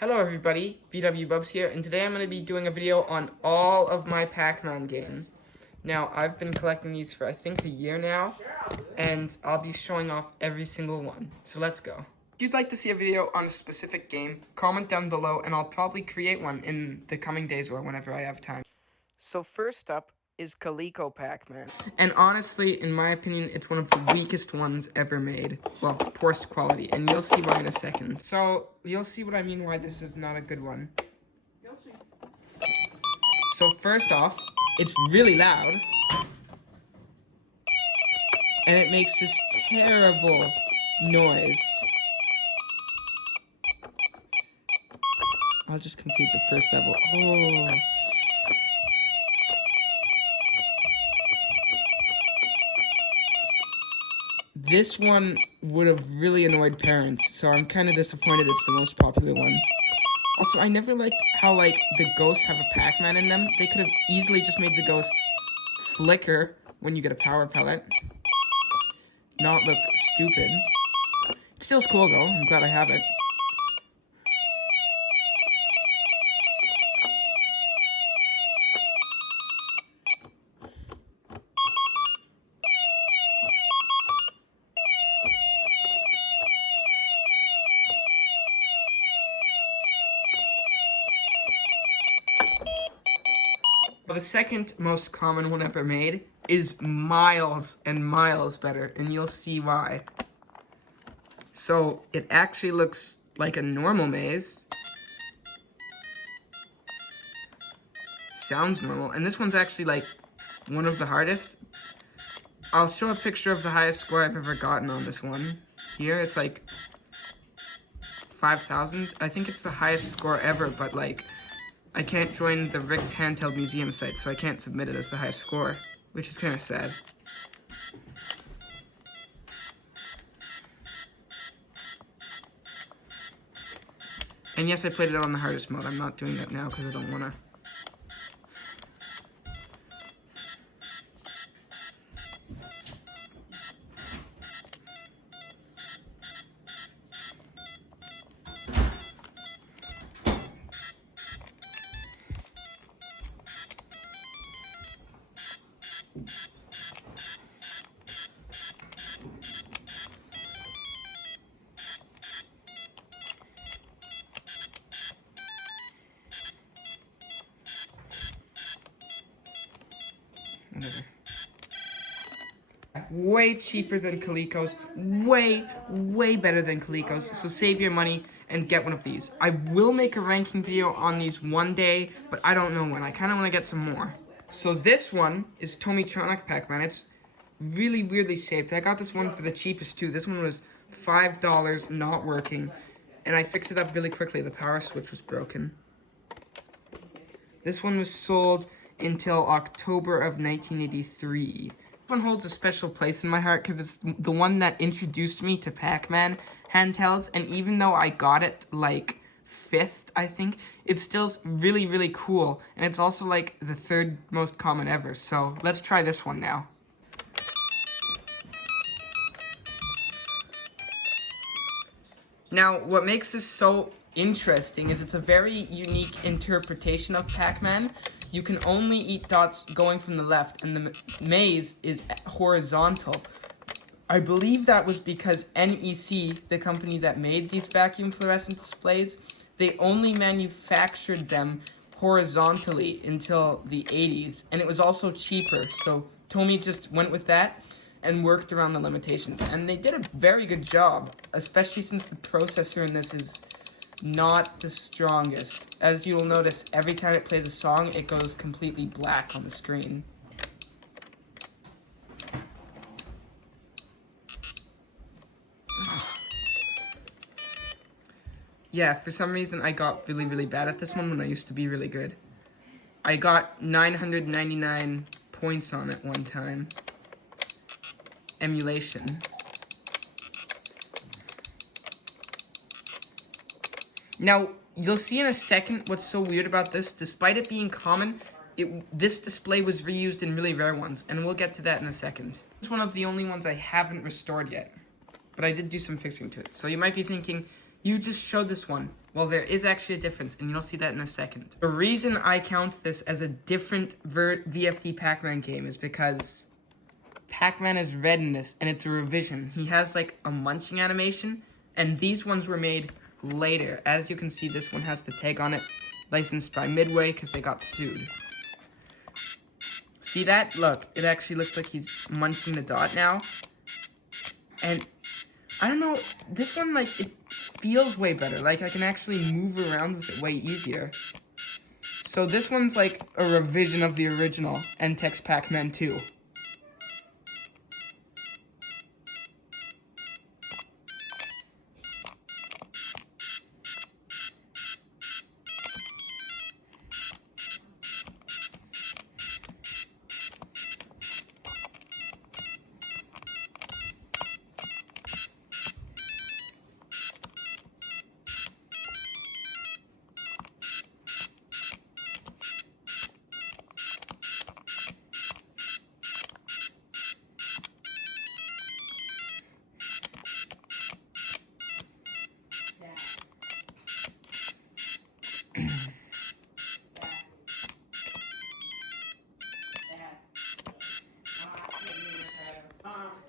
Hello everybody, VW Bubs here, and today I'm going to be doing a video on all of my Pac-Man games. Now, I've been collecting these for I think a year now, and I'll be showing off every single one. So let's go. If you'd like to see a video on a specific game, comment down below and I'll probably create one in the coming days or whenever I have time. So first up is Coleco Pac-Man. And honestly, in my opinion, it's one of the weakest ones ever made. Well, poorest quality, and you'll see why in a second. So, you'll see what I mean why this is not a good one. You'll see. So first off, it's really loud. And it makes this terrible noise. I'll just complete the first level. Oh. This one would have really annoyed parents, so I'm kind of disappointed it's the most popular one. Also, I never liked how, the ghosts have a Pac-Man in them. They could have easily just made the ghosts flicker when you get a power pellet. Not look stupid. It still's cool, though. I'm glad I have it. Well, the second most common one ever made is miles and miles better, and you'll see why. So, it actually looks like a normal maze. Sounds normal, and this one's actually, one of the hardest. I'll show a picture of the highest score I've ever gotten on this one. Here, it's 5,000. I think it's the highest score ever, but, I can't join the Rick's Handheld Museum site, so I can't submit it as the highest score, which is kind of sad. And yes, I played it on the hardest mode. I'm not doing that now because I don't want to. Whatever. Way cheaper than Coleco's. Way better than Coleco's. So save your money and get one of these. I will make a ranking video on these one day, but I don't know when. I kind of want to get some more. So this one is Tomitronic Pac-Man. It's really weirdly shaped. I got this one for the cheapest too. This one was $5, not working. And I fixed it up really quickly. The power switch was broken. This one was sold until October of 1983. This one holds a special place in my heart because it's the one that introduced me to Pac-Man handhelds, and even though I got it 5th, I think, it's still really cool, and it's also the third most common ever. So let's try this one now. Now, what makes this so interesting is it's a very unique interpretation of Pac-Man. You can only eat dots going from the left, and the maze is horizontal. I believe that was because NEC, the company that made these vacuum fluorescent displays, they only manufactured them horizontally until the 80s, and it was also cheaper, so Tomy just went with that and worked around the limitations. And they did a very good job, especially since the processor in this is not the strongest. As you'll notice, every time it plays a song, it goes completely black on the screen. Yeah, for some reason I got really bad at this one when I used to be really good. I got 999 points on it one time. Emulation. Now, you'll see in a second what's so weird about this. Despite it being common, this display was reused in really rare ones, and we'll get to that in a second. It's one of the only ones I haven't restored yet, but I did do some fixing to it. So you might be thinking, you just showed this one. Well, there is actually a difference, and you'll see that in a second. The reason I count this as a different VFD Pac-Man game is because Pac-Man is red in this, and it's a revision. He has, like, a munching animation, and these ones were made later. As you can see, this one has the tag on it, licensed by Midway, because they got sued. See that? Look, it actually looks like he's munching the dot now. And I don't know, this one, like, it feels way better. Like, I can actually move around with it way easier. So this one's like a revision of the original NTEX Pac-Man 2.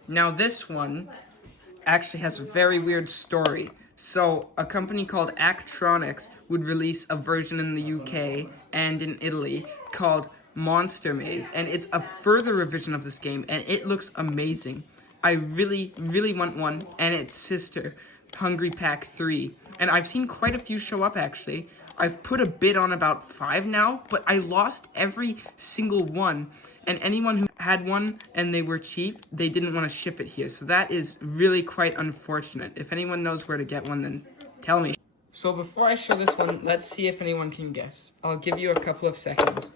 Now this one actually has a very weird story. So a company called Actronics would release a version in the UK and in Italy called Monster Maze, and it's a further revision of this game, and it looks amazing. I really, really want one, and its sister, Hungry Pack 3. And I've seen quite a few show up, actually. I've put a bid on about 5 now, but I lost every single one. And anyone who had one and they were cheap, they didn't want to ship it here. So that is really quite unfortunate. If anyone knows where to get one, then tell me. So before I show this one, let's see if anyone can guess. I'll give you a couple of seconds.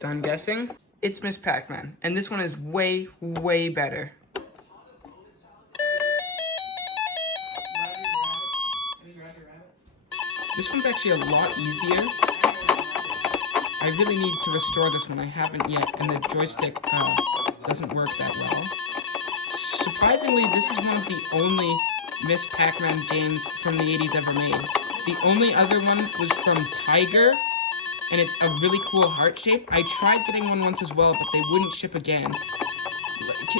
Done guessing? It's Miss Pac-Man, and this one is way, way better. This one's actually a lot easier. I really need to restore this one. I haven't yet, and the joystick doesn't work that well. Surprisingly, this is one of the only Miss Pac-Man games from the 80s ever made. The only other one was from Tiger, and it's a really cool heart shape. I tried getting one once as well, but they wouldn't ship again.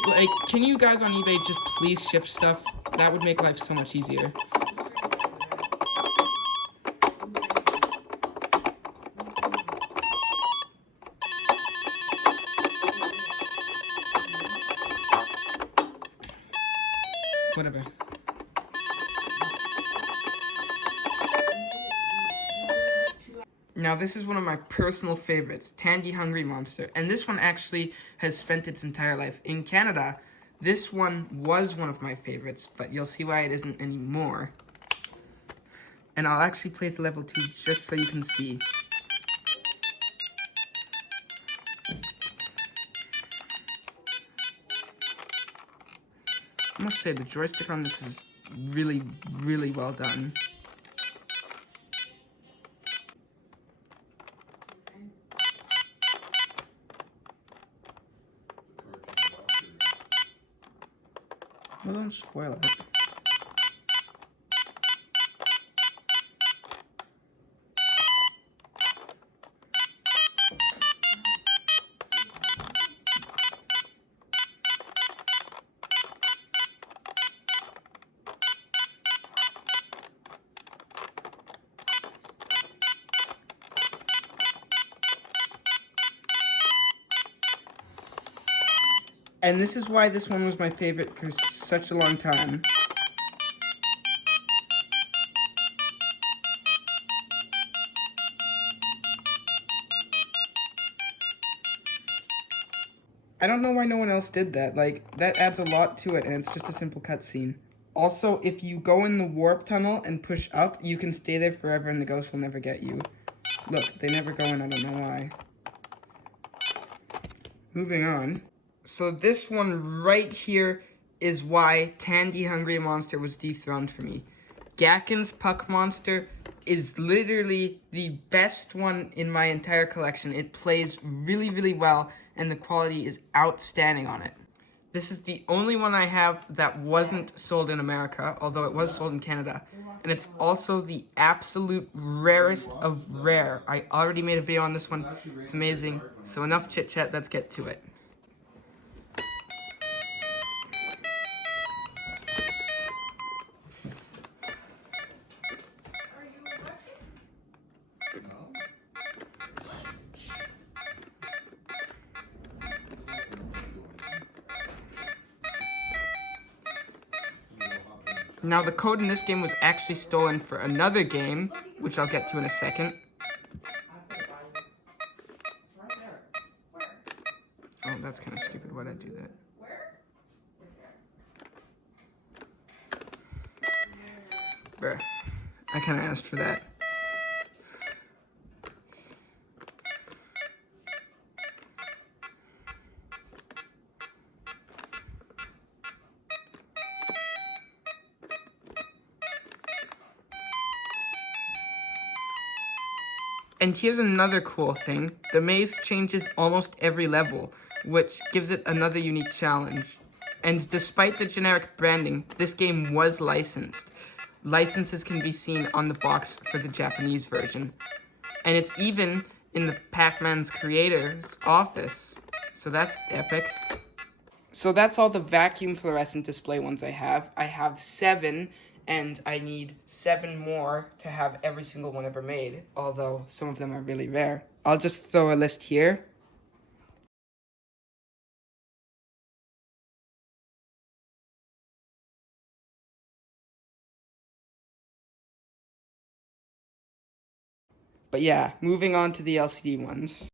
Like, can you guys on eBay just please ship stuff? That would make life so much easier. Whatever. Now this is one of my personal favorites, Tandy Hungry Monster, and this one actually has spent its entire life in Canada. This one was one of my favorites, but you'll see why it isn't anymore. And I'll actually play the level 2 just so you can see. I must say the joystick on this is really, really well done. Well, don't spoil it. And this is why this one was my favorite for such a long time. I don't know why no one else did that. Like, that adds a lot to it, and it's just a simple cutscene. Also, if you go in the warp tunnel and push up, you can stay there forever and the ghost will never get you. Look, they never go in, I don't know why. Moving on. So this one right here is why Tandy Hungry Monster was dethroned for me. Gacken's Puck Monster is literally the best one in my entire collection. It plays really, really well, and the quality is outstanding on it. This is the only one I have that wasn't sold in America, although it was sold in Canada. And it's also the absolute rarest of rare. I already made a video on this one. It's amazing. So enough chit chat, let's get to it. Now, the code in this game was actually stolen for another game, which I'll get to in a second. Oh, that's kind of stupid. Why'd I do that? Bruh. I kind of asked for that. And here's another cool thing. The maze changes almost every level, which gives it another unique challenge. And despite the generic branding, this game was licensed. Licenses can be seen on the box for the Japanese version. And it's even in the Pac-Man's creator's office. So that's epic. So that's all the vacuum fluorescent display ones I have. I have 7, and I need 7 more to have every single one ever made, although some of them are really rare. I'll just throw a list here. But yeah, moving on to the LCD ones.